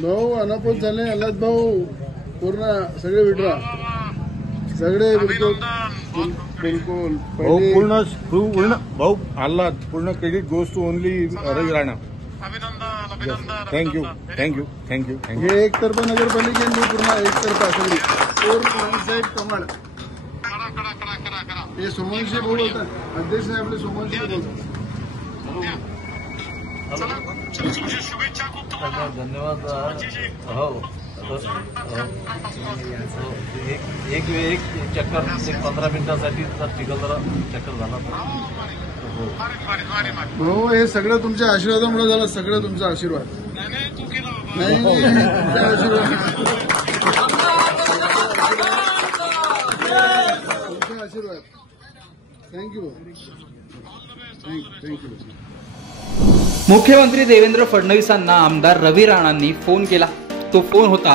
भाऊ अनापोत झाले अल्लाद भाऊ पूर्ण सगळे विड्रा सगळे बिलकुल भाऊ पूर्ण भाऊ अल्लाद पूर्ण credit goes to only Ravi Rana. Thank you. हे एकतर्फा नगरपालिकेने पूर्ण एकतर्फा सगळी साहेब कमाल हे सोमवंशी भाऊ बोलतात अध्यक्ष आहे आपले सोमवंशी बोलतात. धन्यवाद. हो एक चक्कर 15 मिनिटांसाठी चिखलदरा चक्कर झाला. भाऊ हे सगळं तुमच्या आशीर्वादामुळे झालं. सगळं तुमचा आशीर्वाद नाही आशीर्वाद. थँक्यू. मुख्यमंत्री देवेंद्र फडणवीसांना आमदार रवी राणांनी फोन केला. तो फोन होता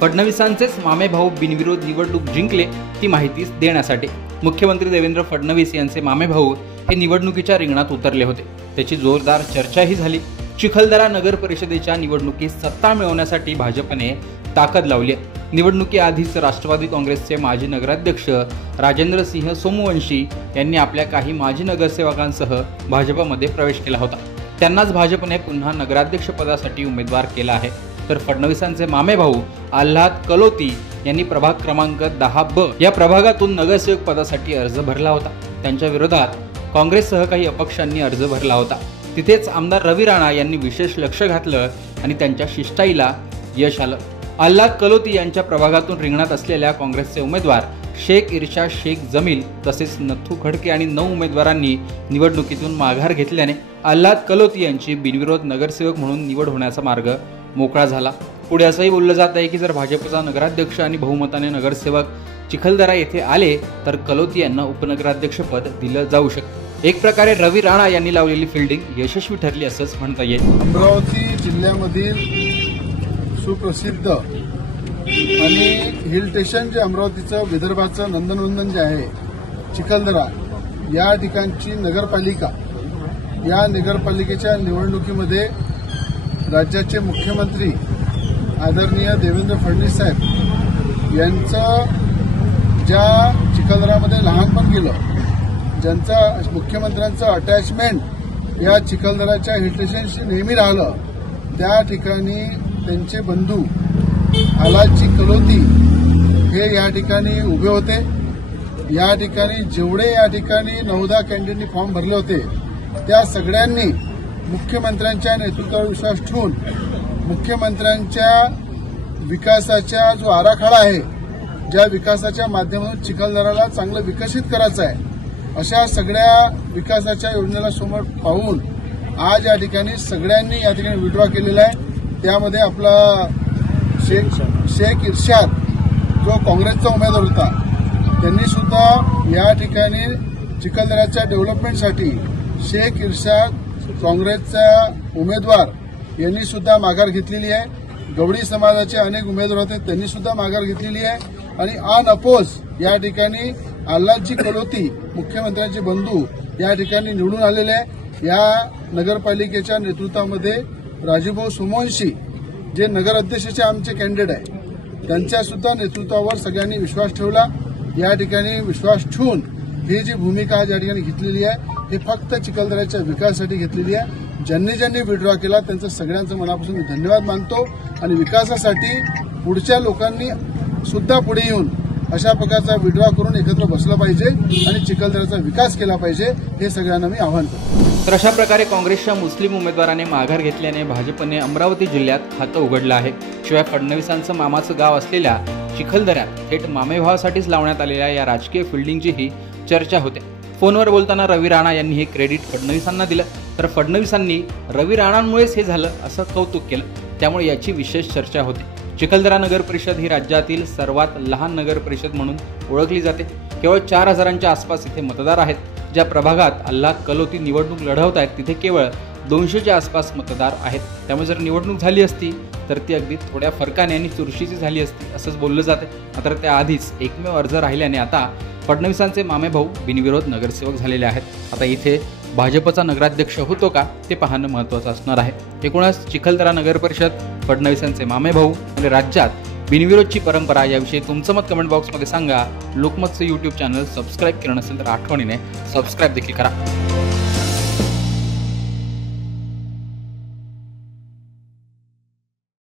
फडणवीसांचेच मामे भाऊ बिनविरोध निवडणूक जिंकले ती माहिती देण्यासाठी. मुख्यमंत्री देवेंद्र फडणवीस यांचे मामे भाऊ हे निवडणुकीच्या रिंगणात उतरले होते. त्याची जोरदार चर्चाही झाली. चिखलदरा नगर परिषदेच्या निवडणुकीत सत्ता मिळवण्यासाठी भाजपने ताकद लावली आहे. निवडणुकीआधीच राष्ट्रवादी काँग्रेसचे माजी नगराध्यक्ष राजेंद्रसिंह सोमवंशी यांनी आपल्या काही माजी नगरसेवकांसह भाजपमध्ये प्रवेश केला होता. त्यांनाच भाजपने पुन्हा नगराध्यक्षपदासाठी उमेदवार केला आहे. तर फडणवीसांचे मामे भाऊ आल्हाद कलोती यांनी प्रभाग क्रमांक 10B या प्रभागातून नगरसेवक पदासाठी अर्ज भरला होता. त्यांच्या विरोधात काँग्रेससह काही अपक्षांनी अर्ज भरला होता. तिथेच आमदार रवी राणा यांनी विशेष लक्ष घातलं आणि त्यांच्या शिष्टाईला यश आलं. आल्हाद कलोती यांच्या प्रभागातून रिंगणात असलेल्या काँग्रेसचे उमेदवार शेख इर्शाद शेख जमील तसेच नथू खडके आणि 9 उमेदवारांनी निवडणुकीतून माघार घेतल्याने आल्हाद कलोती यांची बिनविरोध नगरसेवक म्हणून निवड होण्याचा मार्ग मोकळा झाला. पुढे असंही बोललं जात आहे की जर भाजपचा नगराध्यक्ष आणि बहुमताने नगरसेवक चिखलदरा येथे आले तर कलोती यांना उपनगराध्यक्षपद दिलं जाऊ शकतं. एक प्रकारे रवी राणा यांनी लावलेली फिल्डिंग यशस्वी ठरली असंच म्हणता येईल. अमरावती जिल्ह्यामधील सुप्रसिद्ध आणि हिल स्टेशन जे अमरावतीचं विदर्भाचं नंदनवंदन जे आहे चिखलदरा या ठिकाणची नगरपालिका या नगरपालिकेच्या निवडणुकीमध्ये राज्याचे मुख्यमंत्री आदरणीय देवेंद्र फडणवीस साहेब यांचं ज्या चिखलदरामध्ये लहानपण गेलं ज्यांचं मुख्यमंत्र्यांचं अटॅचमेंट या चिखलदराच्या हिल स्टेशनशी नेहमी राहिलं त्या ठिकाणी त्यांचे बंधू आल्हादजी कलोती हे या ठिकाणी उभे होते. या ठिकाणी जेवढे या ठिकाणी 9-10 कॅन्डिडेटनी फॉर्म भरले होते त्या सगळ्यांनी मुख्यमंत्र्यांच्या नेतृत्वावर विश्वास ठेवून मुख्यमंत्र्यांच्या विकासाचा जो आराखडा आहे ज्या विकासाच्या माध्यमातून चिखलदराला चांगलं विकसित करायचं आहे अशा सगळ्या विकासाच्या योजनेला समोर पाहून आज या ठिकाणी सगळ्यांनी या ठिकाणी विड्रॉ केलेला आहे. त्यामध्ये आपला शेख इर्शाद जो काँग्रेसचा उमेदवार होता त्यांनी सुद्धा या ठिकाणी चिखलदराच्या डेव्हलपमेंटसाठी शेख इर्शाद काँग्रेसचा उमेदवार यांनी सुद्धा माघार घेतलेली आहे. गवळी समाजाचे अनेक उमेदवार होते त्यांनी सुद्धा माघार घेतलेली आहे आणि अनअपोज या ठिकाणी आल्हादजी कलोती मुख्यमंत्र्यांचे बंधू या ठिकाणी निवडून आलेले आहे. या नगरपालिकेच्या नेतृत्वामध्ये राजूभाऊ सोमवंशी जे नगराध्यक्षाचे आमचे कॅन्डिडेट आहे त्यांच्या सुद्धा नेतृत्वावर सगळ्यांनी विश्वास ठेवला. या ठिकाणी विश्वास ठेवून ही जी भूमिका आज या ठिकाणी घेतलेली आहे हे फक्त चिखलदऱ्याच्या विकासासाठी घेतलेली आहे. ज्यांनी विड्रॉ केला त्यांचं सगळ्यांचं मनापासून मी धन्यवाद मानतो आणि विकासासाठी पुढच्या लोकांनी सुद्धा पुढे येऊन अशा प्रकारचा विड्रॉ करून एकत्र बसलं पाहिजे आणि चिखलदऱ्याचा विकास केला पाहिजे हे सगळ्यांना मी आवाहन करतो. तर अशा प्रकारे काँग्रेसच्या मुस्लिम उमेदवाराने माघार घेतल्याने भाजपने अमरावती जिल्ह्यात खातं उघडलं आहे. शिवाय फडणवीसांचं मामाचं गाव असलेल्या चिखलदऱ्यात थेट मामेभावासाठीच लावण्यात आलेल्या या राजकीय फिल्डिंगचीही चर्चा होते. फोनवर बोलताना रवी राणा यांनी हे क्रेडिट फडणवीसांना दिलं तर फडणवीसांनी रवी राणांमुळेच हे झालं असं कौतुक केलं. त्यामुळे याची विशेष चर्चा होते. चिखलदरा नगर परिषद ही राज्यातील सर्वात लहान नगर परिषद म्हणून ओळखली जाते. केवळ 4000च्या आसपास इथे मतदार आहेत. ज्या प्रभागात आल्हाद कलोती निवडणूक लढवत आहेत तिथे केवळ 200च्या आसपास मतदार आहेत. त्यामुळे जर निवडणूक झाली असती तर ती अगदी थोड्या फरकाने आणि चुरशीची झाली असती असंच बोललं जाते. मात्र त्याआधीच एकमेव अर्ज राहिल्याने आता फडणवीसांचे मामेभाऊ बिनविरोध नगरसेवक झालेले आहेत. आता इथे भाजपचा नगराध्यक्ष होतो का ते पाहणं महत्त्वाचं असणार आहे. एकूणच चिखलदरा नगर परिषद फडणवीसांचे मामेभाऊ आणि राज्यात बिनविरोधची परंपरा याविषयी तुमचं मत कमेंट बॉक्समध्ये सांगा. लोकमतचं यूट्यूब चॅनल सबस्क्राईब केलं नसेल तर आठवणीने सबस्क्राईब देखील करा.